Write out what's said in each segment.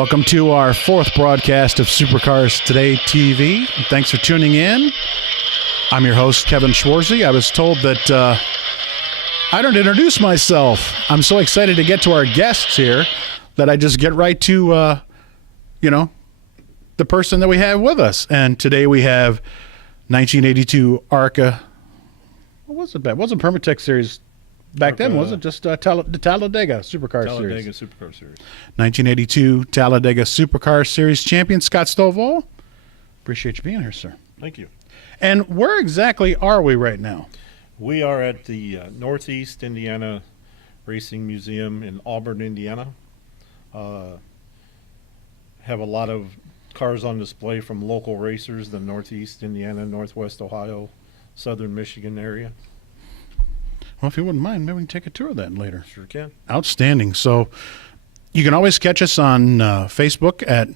Welcome to our fourth broadcast of Supercars Today TV. Thanks for tuning in. I'm your host, Kevin Schwarzy. I was told that I don't introduce myself. I'm so excited to get to our guests here that I just get right to, the person that we have with us. And today we have 1982 ARCA. What was it? It wasn't Permatech Series back then, was it? Just the Talladega Supercar Series. Talladega Supercar Series. 1982 Talladega Supercar Series champion, Scott Stovall. Appreciate you being here, sir. Thank you. And where exactly are we right now? We are at the Northeast Indiana Racing Museum in Auburn, Indiana. Have a lot of cars on display from local racers, the Northeast Indiana, Northwest Ohio, Southern Michigan area. Well, if you wouldn't mind, maybe we can take a tour of that later. Sure can. Outstanding. So you can always catch us on Facebook at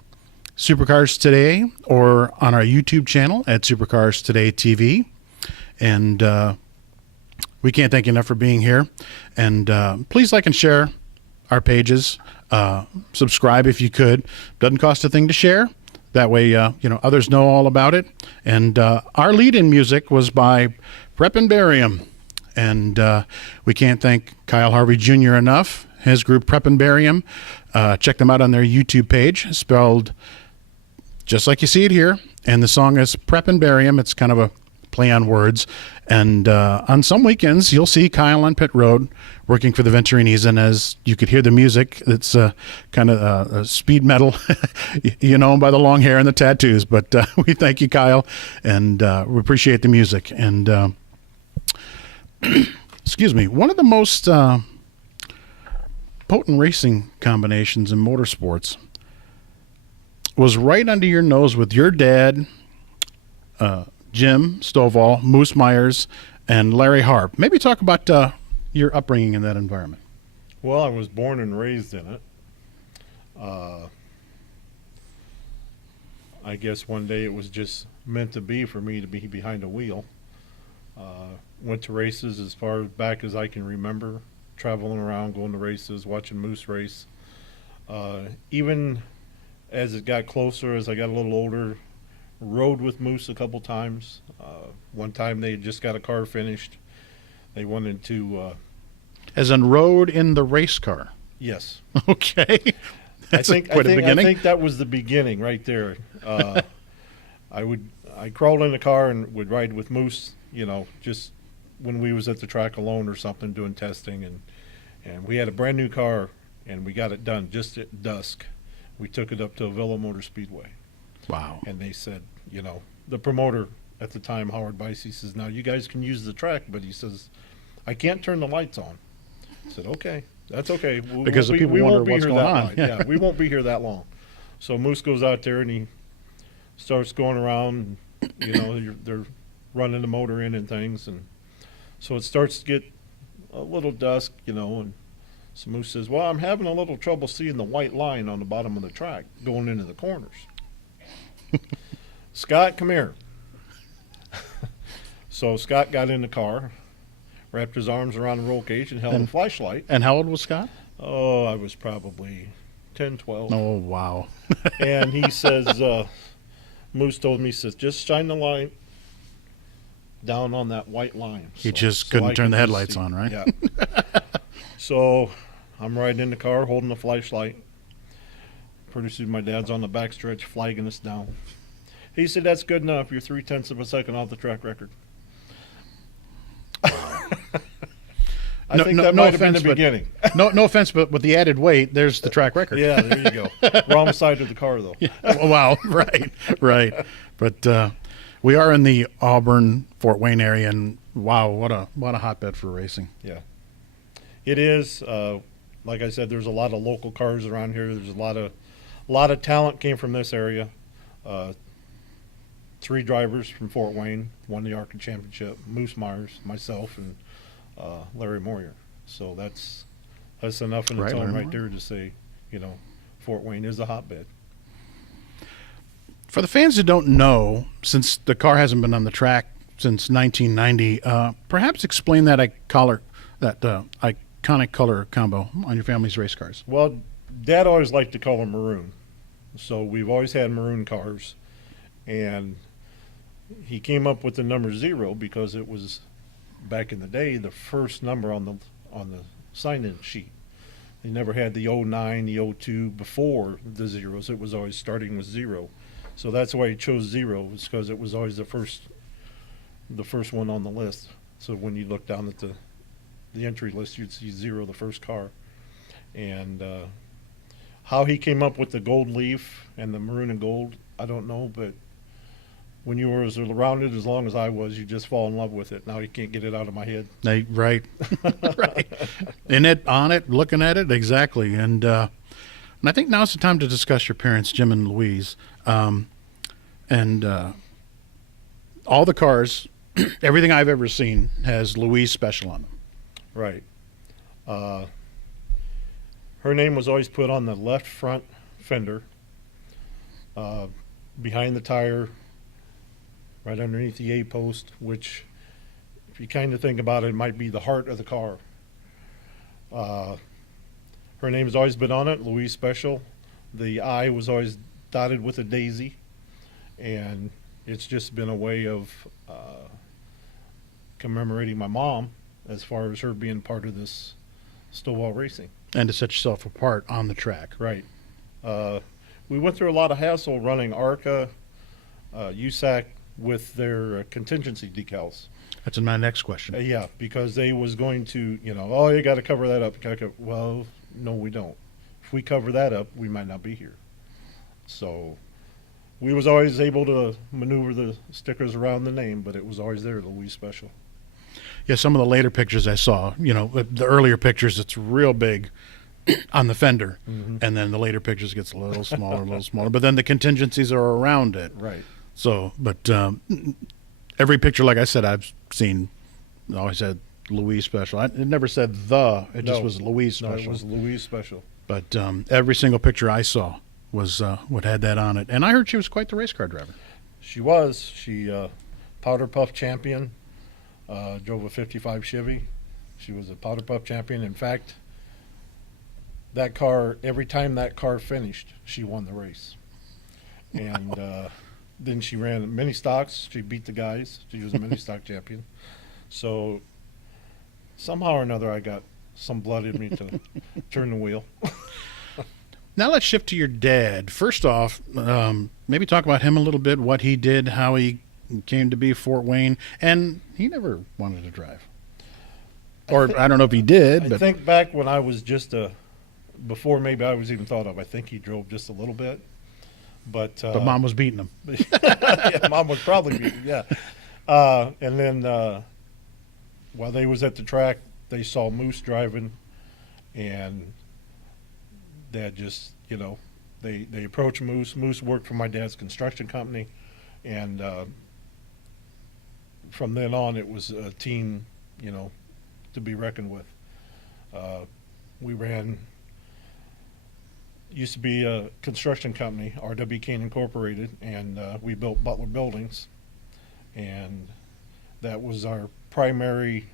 Supercars Today or on our YouTube channel at Supercars Today TV. And we can't thank you enough for being here. And please like and share our pages. Subscribe if you could. Doesn't cost a thing to share. That way, others know all about it. And our lead-in music was by Prep and Barium. And we can't thank Kyle Harvey Jr. enough. His group, Prep and Barium. Check them out on their YouTube page, spelled just like you see it here. And the song is Prep and Barium. It's kind of a play on words. And on some weekends, you'll see Kyle on pit road working for the Venturinis. And as you could hear the music, it's kind of speed metal. You know him by the long hair and the tattoos. But we thank you, Kyle. And we appreciate the music. And excuse me, one of the most potent racing combinations in motorsports was right under your nose with your dad, Jim Stovall, Moose Myers, and Larry Harp. Maybe talk about your upbringing in that environment. Well, I was born and raised in it. I guess one day it was just meant to be for me to be behind a wheel. Went to races as far back as I can remember, traveling around, going to races, watching Moose race. Even as it got closer, as I got a little older, rode with Moose a couple times. One time they just got a car finished. They wanted to... As in rode in the race car? Yes. Okay. I think that was the beginning right there. I crawled in the car and would ride with Moose, just when we was at the track alone or something doing testing. And we had a brand new car, and we got it done just at dusk. We took it up to Villa Motor Speedway. Wow. And they said, the promoter at the time, Howard Bice, he says, now you guys can use the track, but he says, I can't turn the lights on. I said, okay, that's okay. Because the people wonder what's going on. Yeah, we won't be here that long. So Moose goes out there and he starts going around, they're running the motor in and things. And so it starts to get a little dusk, and so Moose says, well, I'm having a little trouble seeing the white line on the bottom of the track going into the corners. Scott, come here. So Scott got in the car, wrapped his arms around the roll cage and held a flashlight. And how old was Scott? Oh, I was probably 10, 12. Oh, wow. And he says, Moose told me, he says, just shine the light down on that white line. He just couldn't turn the headlights on, right? Yeah. So I'm riding in the car holding the flashlight. Pretty soon my dad's on the backstretch flagging us down. He said, that's good enough. You're 0.3 of a second off the track record. I think that might have been the beginning. No offense, but with the added weight, there's the track record. Yeah, there you go. Wrong side of the car, though. Yeah. Wow, right. But we are in the Auburn, Fort Wayne area, and wow, what a hotbed for racing. Yeah, it is. Like I said, there's a lot of local cars around here. There's a lot of talent came from this area. 3 drivers from Fort Wayne won the ARCA Championship: Moose Myers, myself, and Larry Moyer. So that's enough in its own right there to say, Fort Wayne is a hotbed. For the fans who don't know, since the car hasn't been on the track since 1990, perhaps explain that iconic color combo on your family's race cars. Well, Dad always liked the color maroon. So we've always had maroon cars, and he came up with the number 0 because it was back in the day the first number on the sign-in sheet. They never had the 09, the 02 before the zeros. It was always starting with 0. So that's why he chose 0, is because it was always the first one on the list. So when you look down at the entry list, you'd see 0, the first car. And how he came up with the gold leaf and the maroon and gold, I don't know, but when you were around it as long as I was, you just fall in love with it. Now you can't get it out of my head. Right. Right. In it, on it, looking at it, exactly. And I think now's the time to discuss your parents, Jim and Louise. And all the cars, everything I've ever seen has Louise Special on them. Right. Her name was always put on the left front fender, behind the tire, right underneath the A-post, which, if you kind of think about it, might be the heart of the car. Her name has always been on it, Louise Special. The I was always dotted with a daisy, and it's just been a way of commemorating my mom as far as her being part of this Stovall racing. And to set yourself apart on the track. Right. We went through a lot of hassle running ARCA, USAC with their contingency decals. That's my next question. Yeah, because they was going to, oh, you got to cover that up. Well, no, we don't. If we cover that up, we might not be here. So we was always able to maneuver the stickers around the name, but it was always there, Louise Special. Yeah, some of the later pictures I saw, the earlier pictures, it's real big on the fender. Mm-hmm. And then the later pictures gets a little smaller. But then the contingencies are around it. Right. So, but every picture, like I said, I've seen, always said Louise Special. It never said the, it just was Louise Special. No, it was Louise Special. But every single picture I saw was what had that on it. And I heard she was quite the race car driver. She was. She powder puff champion, drove a 55 Chevy. She was a powder puff champion. In fact, that car, every time that car finished, she won the race. And then she ran mini stocks. She beat the guys. She was a mini stock champion. So somehow or another, I got some blood in me to turn the wheel. Now let's shift to your dad. First off, maybe talk about him a little bit, what he did, how he came to be Fort Wayne, and he never wanted to drive. Or I don't know if he did. I think back when I was just before maybe I was even thought of, I think he drove just a little bit. But Mom was beating him. Yeah, Mom was probably beating him, yeah. And then while they was at the track, they saw Moose driving, and Dad just, they approached Moose. Moose worked for my dad's construction company, and from then on, it was a team, to be reckoned with. We ran. Used to be a construction company, R.W. Kane Incorporated, and we built Butler buildings, and that was our primary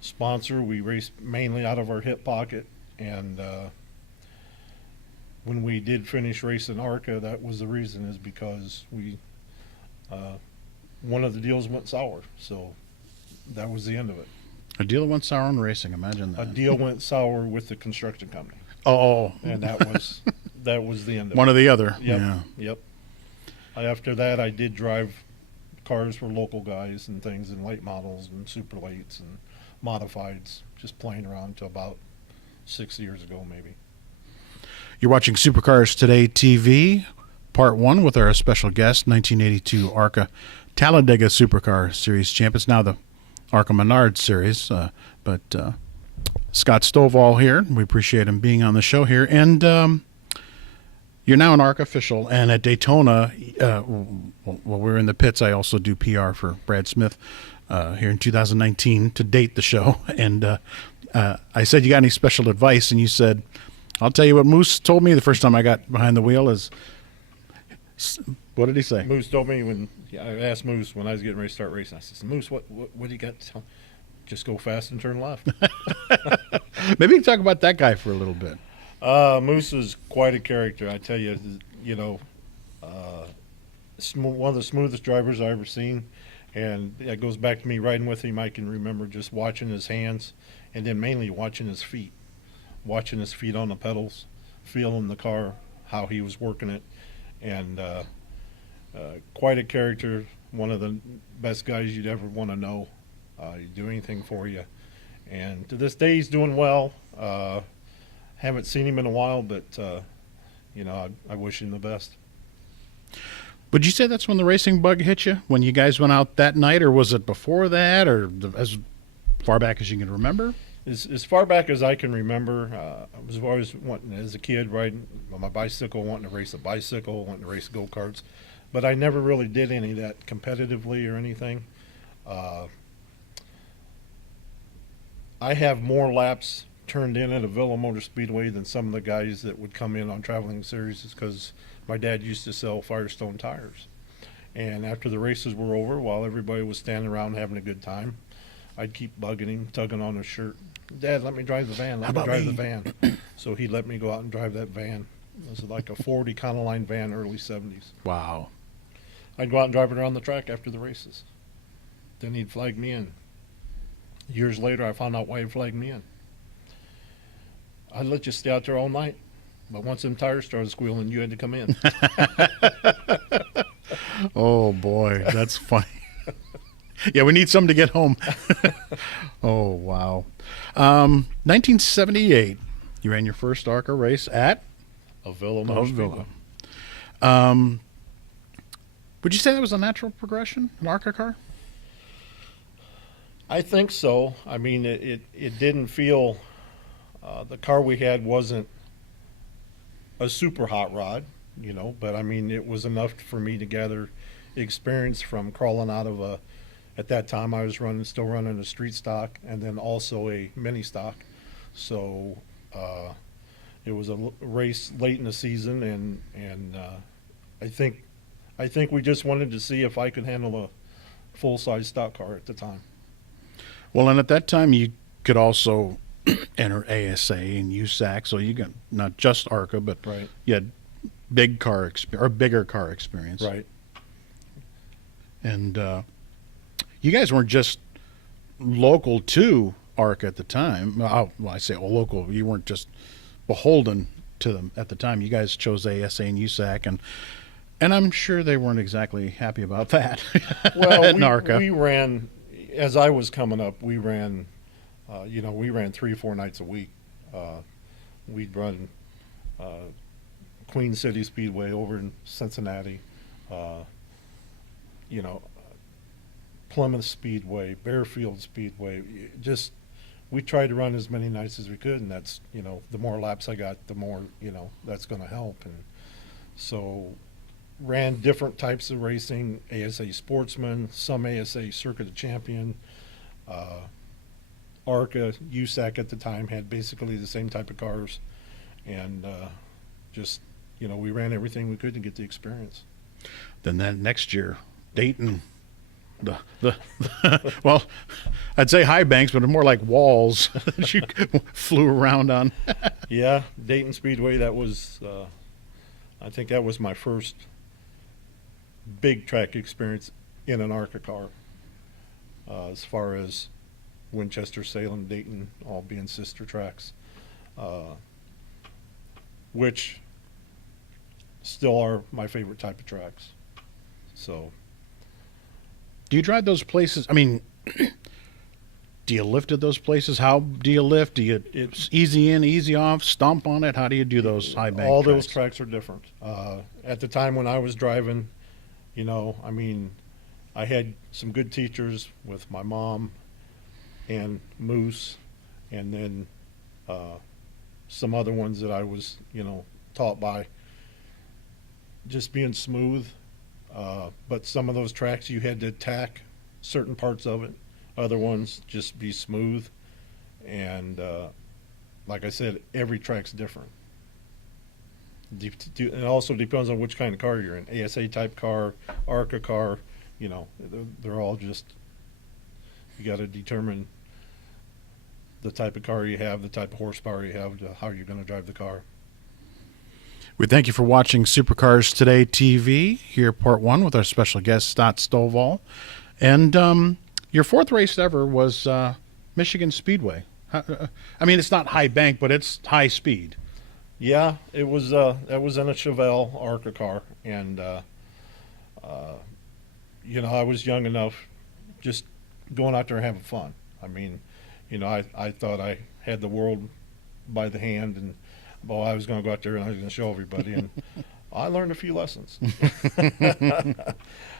sponsor. We raced mainly out of our hip pocket, and when we did finish racing ARCA, that was the reason, is because we one of the deals went sour, so that was the end of it. A deal went sour in racing, imagine that. A deal went sour with the construction company. Oh. And that was the end of it. One or the other. Yep. Yeah. Yep. After that, I did drive cars for local guys and things, and late models and super lates and modifieds, just playing around until about 6 years ago, maybe. You're watching Supercars Today TV, Part 1, with our special guest, 1982 ARCA Talladega Supercar Series champ. It's now the ARCA Menard Series, but Scott Stovall here. We appreciate him being on the show here. And you're now an ARCA official. And at Daytona, while we're in the pits, I also do PR for Brad Smith here in 2019 to date the show. And I said, you got any special advice? And you said, I'll tell you what Moose told me the first time I got behind the wheel is, what did he say? Moose told me I asked Moose when I was getting ready to start racing, I said, Moose, what do you got to tell me? Just go fast and turn left. Maybe you can talk about that guy for a little bit. Moose is quite a character. I tell you, you know, one of the smoothest drivers I ever seen. And that goes back to me riding with him. I can remember just watching his hands, and then mainly watching his feet, on the pedals, feeling the car, how he was working it, and quite a character. One of the best guys you'd ever want to know. He'd do anything for you, and to this day he's doing well. Haven't seen him in a while, but I wish him the best. Would you say that's when the racing bug hit you? When you guys went out that night, or was it before that, or as far back as you can remember? As far back as I can remember, I was always wanting, as a kid, riding on my bicycle, wanting to race a bicycle, wanting to race go-karts. But I never really did any of that competitively or anything. I have more laps turned in at a Villa Motor Speedway than some of the guys that would come in on traveling series, because my dad used to sell Firestone tires. And after the races were over, while everybody was standing around having a good time, I'd keep bugging him, tugging on his shirt. Dad, let me drive the van. Let me drive the van. So he'd let me go out and drive that van. It was like a 40 Econoline van, early 70s. Wow. I'd go out and drive it around the track after the races. Then he'd flag me in. Years later, I found out why he flagged me in. I'd let you stay out there all night, but once them tires started squealing, you had to come in. Oh, boy, that's funny. Yeah, we need something to get home. Oh, wow. 1978, you ran your first ARCA race at A Villa Motor Speedway. Would you say that was a natural progression, an ARCA car? I think so. I mean, it didn't feel, the car we had wasn't a super hot rod, but I mean, it was enough for me to gather experience from crawling out of at that time I was still running a street stock, and then also a mini stock. So it was a race late in the season, and I think we just wanted to see if I could handle a full-size stock car at the time. Well, and at that time you could also enter ASA and USAC, so you got not just ARCA, but Right. you had bigger car experience. Right. And you guys weren't just local to ARCA at the time. Well, I say local. You weren't just beholden to them at the time. You guys chose ASA and USAC, and I'm sure they weren't exactly happy about that. Well, at ARCA. we ran, as I was coming up, we ran 3 or 4 nights a week. We'd run Queen City Speedway over in Cincinnati, Plymouth Speedway, Bearfield Speedway. We tried to run as many nights as we could, and that's, the more laps I got, the more, that's going to help. And so ran different types of racing, ASA Sportsman, some ASA Circuit of Champion. ARCA, USAC at the time had basically the same type of cars, and we ran everything we could to get the experience. Then that next year, Dayton, the well, I'd say high banks, but more like walls that you flew around on. Yeah, Dayton Speedway. That was, I think that was my first big track experience in an ARCA car. As far as Winchester, Salem, Dayton, all being sister tracks, which still are my favorite type of tracks. So, Do you drive those places? I mean, do you lift at those places? How do you lift? Do you easy in, easy off, stomp on it? How do you do those high bank all tracks? those tracks are different. At the time when I was driving, I had some good teachers with my mom and Moose, and then some other ones that I was, taught by. Just being smooth, but some of those tracks you had to attack certain parts of it. Other ones just be smooth, and like I said, every track's different. It also depends on which kind of car you're in. ASA type car, ARCA car, they're all just, you got to determine the type of car you have, the type of horsepower you have, how you're going to drive the car. We thank you for watching Supercars Today TV, here part one with our special guest, Scott Stovall. And your fourth race ever was Michigan Speedway. I mean, it's not high bank, but it's high speed. Yeah, it was. That was in a Chevelle ARCA car, and I was young enough, just going out there and having fun. I mean, I thought I had the world by the hand, and I was going to go out there and I was going to show everybody, and I learned a few lessons.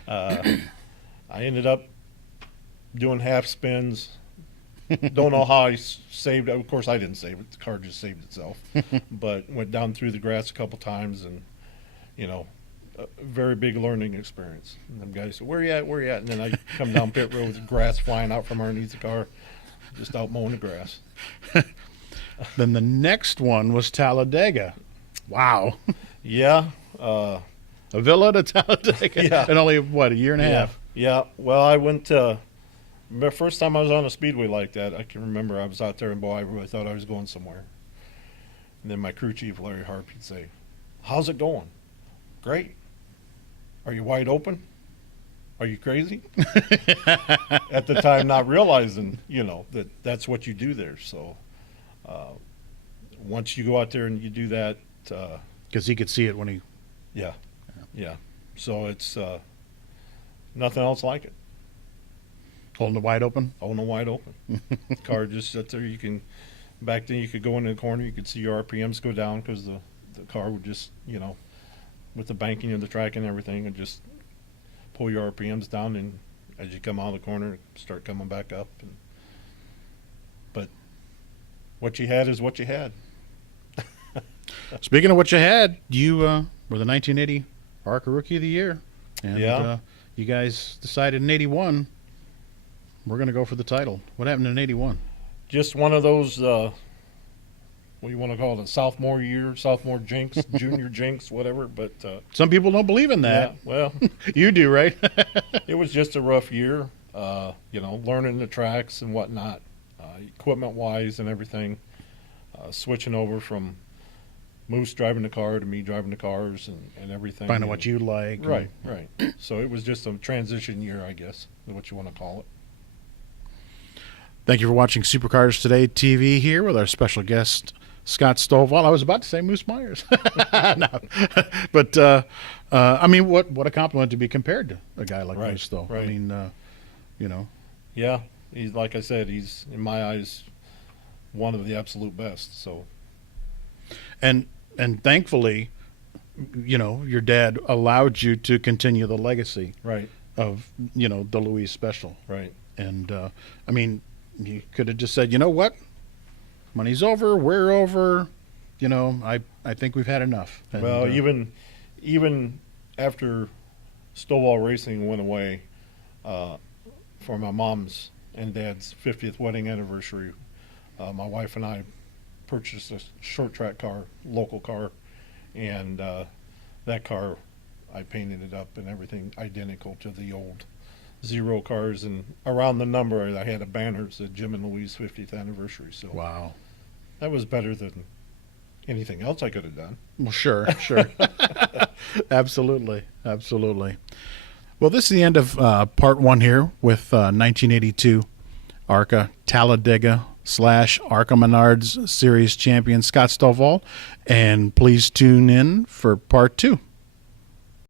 I ended up doing half spins. Don't know how I saved it. Of course, I didn't save it. The car just saved itself. But went down through the grass a couple times, and a very big learning experience. And them guys said, "Where you at? Where you at?" And then I come down pit road with grass flying out from underneath the car, just out mowing the grass. Then the next one was Talladega. Wow. Yeah. A villa to Talladega. Yeah. And only, what, a year and a half? Yeah. Well, I went the first time I was on a speedway like that, I can remember I was out there, and I really thought I was going somewhere. And then my crew chief, Larry Harp, he'd say, "How's it going?" "Great." "Are you wide open?" "Are you crazy?" At the time, not realizing, that that's what you do there. So once you go out there and you do that. Because he could see it when he... Yeah. So it's nothing else like it. Holding it wide open? Holding it wide open. Car just sits there. Back then you could go in the corner, you could see your RPMs go down because the car would just, with the banking of the track and everything, and just pull your RPMs down, and as you come out of the corner, start coming back up. But what you had is what you had. Speaking of what you had, you were the 1980 ARCA Rookie of the Year. And you guys decided in 81, we're going to go for the title. What happened in 81? Just one of those, what do you want to call it, sophomore year, sophomore jinx, junior jinx, whatever. But some people don't believe in that. Yeah, well, you do, right? It was just a rough year, learning the tracks and whatnot, equipment-wise and everything, switching over from Moose driving the car to me driving the cars and everything. Finding what you like. Right. So it was just a transition year, I guess, is what you want to call it. Thank you for watching Supercars Today TV here with our special guest, Scott Stovall. I was about to say Moose Myers. No. But, I mean, what a compliment to be compared to a guy like Moose, though. Right. I mean, Yeah, he's, like I said, he's, in my eyes, one of the absolute best, so. And thankfully, your dad allowed you to continue the legacy of, the Louise Special. Right. And, I mean, you could have just said, you know what? Money's over, we're over, I think we've had enough. And, well, even after Stovall Racing went away for my mom's and dad's 50th wedding anniversary, my wife and I purchased a short track car, local car, and that car, I painted it up and everything identical to the old zero cars, and around the number I had a banner that said Jim and Louise 50th anniversary. So wow, that was better than anything else I could have done. Well, sure. Absolutely. Well, this is the end of part one here with 1982 ARCA Talladega / ARCA Menard's Series champion Scott Stovall, and please tune in for part two.